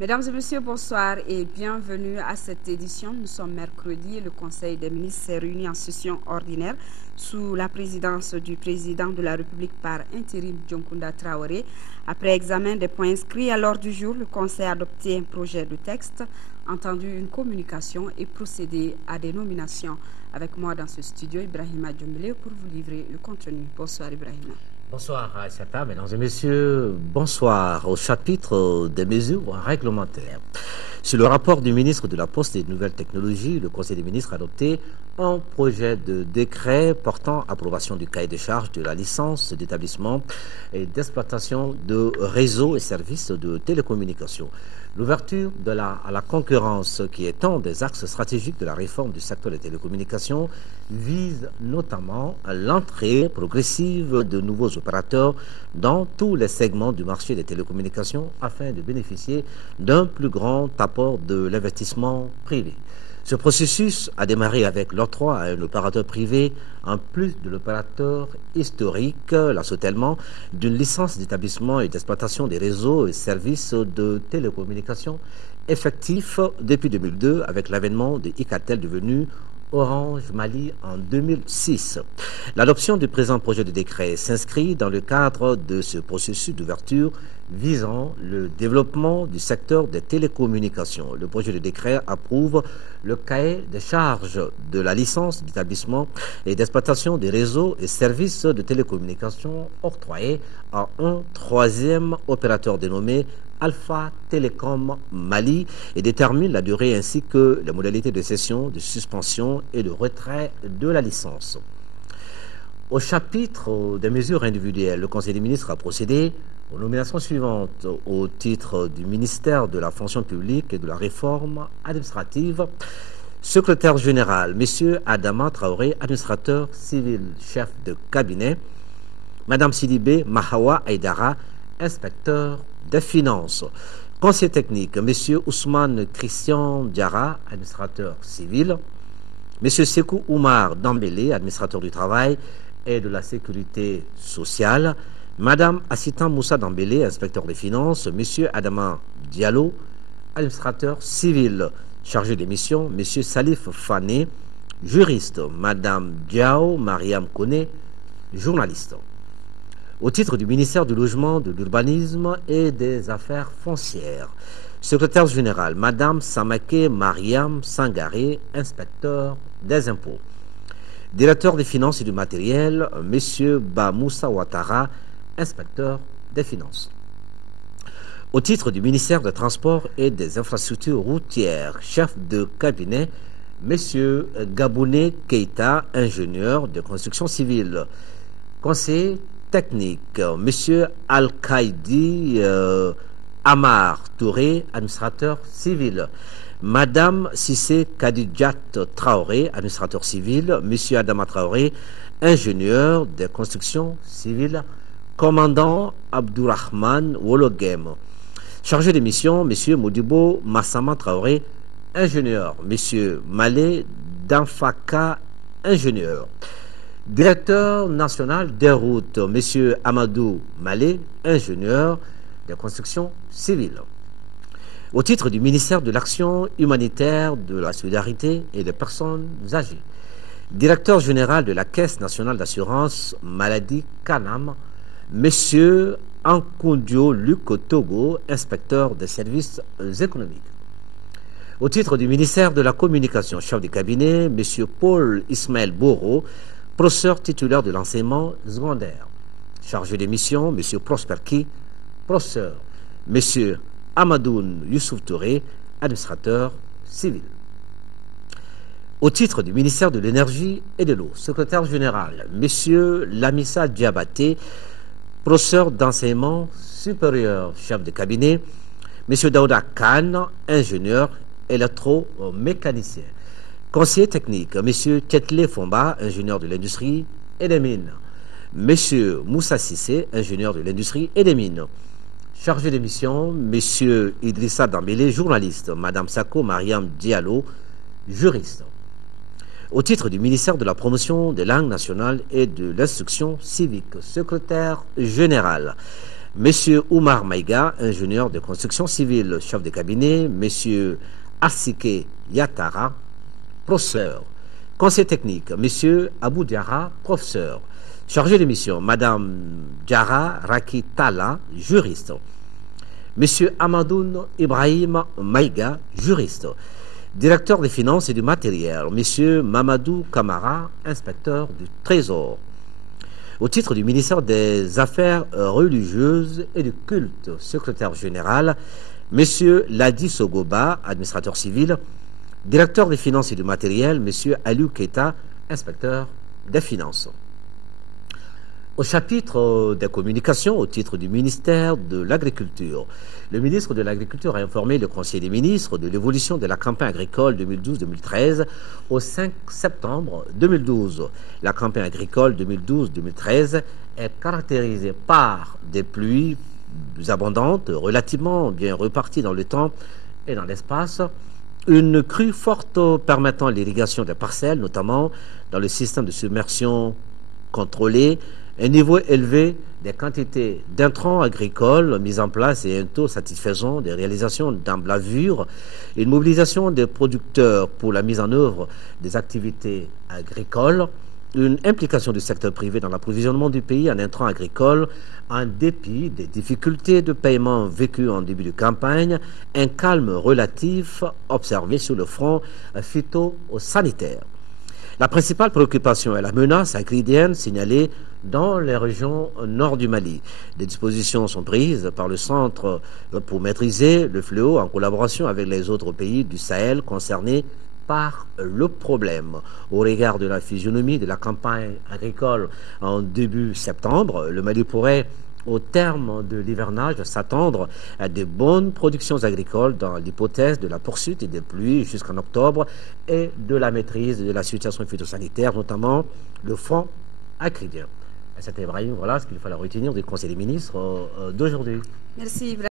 Mesdames et messieurs, bonsoir et bienvenue à cette édition. Nous sommes mercredi et le Conseil des ministres s'est réuni en session ordinaire sous la présidence du président de la République par intérim Dioncounda Traoré. Après examen des points inscrits à l'ordre du jour, le Conseil a adopté un projet de texte, entendu une communication et procédé à des nominations. Avec moi dans ce studio, Ibrahima Djoumbélé pour vous livrer le contenu. Bonsoir Ibrahima. Bonsoir Aïssata, mesdames et messieurs, bonsoir au chapitre des mesures réglementaires. Sur le rapport du ministre de la Poste et des Nouvelles Technologies, le Conseil des ministres a adopté un projet de décret portant approbation du cahier des charges de la licence d'établissement et d'exploitation de réseaux et services de télécommunications. L'ouverture à la concurrence, qui est un des axes stratégiques de la réforme du secteur des télécommunications, vise notamment l'entrée progressive de nouveaux opérateurs dans tous les segments du marché des télécommunications afin de bénéficier d'un plus grand apport de l'investissement privé. Ce processus a démarré avec l'octroi à un opérateur privé, en plus de l'opérateur historique, la Sotelman, d'une licence d'établissement et d'exploitation des réseaux et services de télécommunications effectif depuis 2002 avec l'avènement de Icatel devenu Orange Mali en 2006. L'adoption du présent projet de décret s'inscrit dans le cadre de ce processus d'ouverture visant le développement du secteur des télécommunications. Le projet de décret approuve le cahier des charges de la licence d'établissement et d'exploitation des réseaux et services de télécommunications octroyés à un troisième opérateur dénommé Alpha Telecom Mali et détermine la durée ainsi que les modalités de cession, de suspension et de retrait de la licence. Au chapitre des mesures individuelles, le Conseil des ministres a procédé aux nominations suivantes au titre du ministère de la fonction publique et de la réforme administrative. Secrétaire général, M. Adama Traoré, administrateur civil, chef de cabinet. Mme Sidibé Mahawa Aïdara, inspecteur des finances. Conseiller technique, M. Ousmane Christian Diara, administrateur civil. M. Sekou Oumar Dambélé, administrateur du travail et de la sécurité sociale. Mme Assitan Moussa Dambélé, inspecteur des finances. M. Adama Diallo, administrateur civil. Chargé des missions, M. Salif Fané, juriste. Mme Diao Mariam Kone, journaliste. Au titre du ministère du Logement, de l'Urbanisme et des Affaires foncières, secrétaire général, Mme Samake Mariam Sangaré, inspecteur des impôts. Directeur des finances et du matériel, M. Bamoussa Ouattara, inspecteur des finances. Au titre du ministère des Transports et des Infrastructures routières, chef de cabinet, M. Gabouné Keita, ingénieur de construction civile. Conseiller technique, M. Al-Qaïdi Amar Touré, administrateur civil. Mme Sissé Kadidjat Traoré, administrateur civil. M. Adama Traoré, ingénieur de construction civile. Commandant Abdourahman Wologem. Chargé de mission, M. Modibo Massama Traoré, ingénieur. M. Malé Danfaka, ingénieur. Directeur national des routes, M. Amadou Malé, ingénieur de construction civile. Au titre du ministère de l'Action humanitaire, de la solidarité et des personnes âgées. Directeur général de la Caisse nationale d'assurance maladie Canam, M. Ankundio Luc Togo, inspecteur des services économiques. Au titre du ministère de la Communication, chef de cabinet, M. Paul Ismaël Boro, professeur titulaire de l'enseignement secondaire. Chargé des missions, M. Prosper Ki, professeur. M. Amadoun Youssouf Touré, administrateur civil. Au titre du ministère de l'Énergie et de l'Eau, secrétaire général, M. Lamissa Diabaté, professeur d'enseignement supérieur, chef de cabinet, M. Daouda Khan, ingénieur électromécanicien. Conseiller technique, M. Tchetle Fomba, ingénieur de l'industrie et des mines. M. Moussa Sissé, ingénieur de l'industrie et des mines. Chargé de mission, M. Idrissa Dambélé, journaliste. Mme Sako Mariam Diallo, juriste. Au titre du ministère de la promotion des langues nationales et de l'instruction civique, secrétaire général, M. Oumar Maïga, ingénieur de construction civile, chef de cabinet, M. Assike Yatara, professeur. Conseil technique, M. Abou Diara, professeur. Chargé de mission, Mme Diara Rakitala, juriste. M. Amadoun Ibrahim Maïga, juriste. Directeur des finances et du matériel, M. Mamadou Kamara, inspecteur du Trésor. Au titre du ministère des Affaires religieuses et du culte, secrétaire général, M. Ladi Sogoba, administrateur civil, directeur des finances et du matériel, M. Aliou Keita, inspecteur des finances. Au chapitre des communications, au titre du ministère de l'Agriculture, le ministre de l'Agriculture a informé le Conseil des ministres de l'évolution de la campagne agricole 2012-2013 au 5 septembre 2012. La campagne agricole 2012-2013 est caractérisée par des pluies abondantes, relativement bien reparties dans le temps et dans l'espace, une crue forte permettant l'irrigation des parcelles, notamment dans le système de submersion contrôlé, un niveau élevé des quantités d'intrants agricoles mis en place et un taux satisfaisant des réalisations d'emblavures, une mobilisation des producteurs pour la mise en œuvre des activités agricoles, une implication du secteur privé dans l'approvisionnement du pays en intrants agricoles, en dépit des difficultés de paiement vécues en début de campagne, un calme relatif observé sur le front phytosanitaire. La principale préoccupation est la menace acridienne signalée dans les régions nord du Mali. Des dispositions sont prises par le Centre pour maîtriser le fléau en collaboration avec les autres pays du Sahel concernés par le problème. Au regard de la physionomie de la campagne agricole en début septembre, le Mali pourrait, au terme de l'hivernage, s'attendre à de bonnes productions agricoles dans l'hypothèse de la poursuite des pluies jusqu'en octobre et de la maîtrise de la situation phytosanitaire, notamment le front acridien. C'était Ibrahim, voilà ce qu'il fallait retenir du Conseil des ministres d'aujourd'hui. Merci.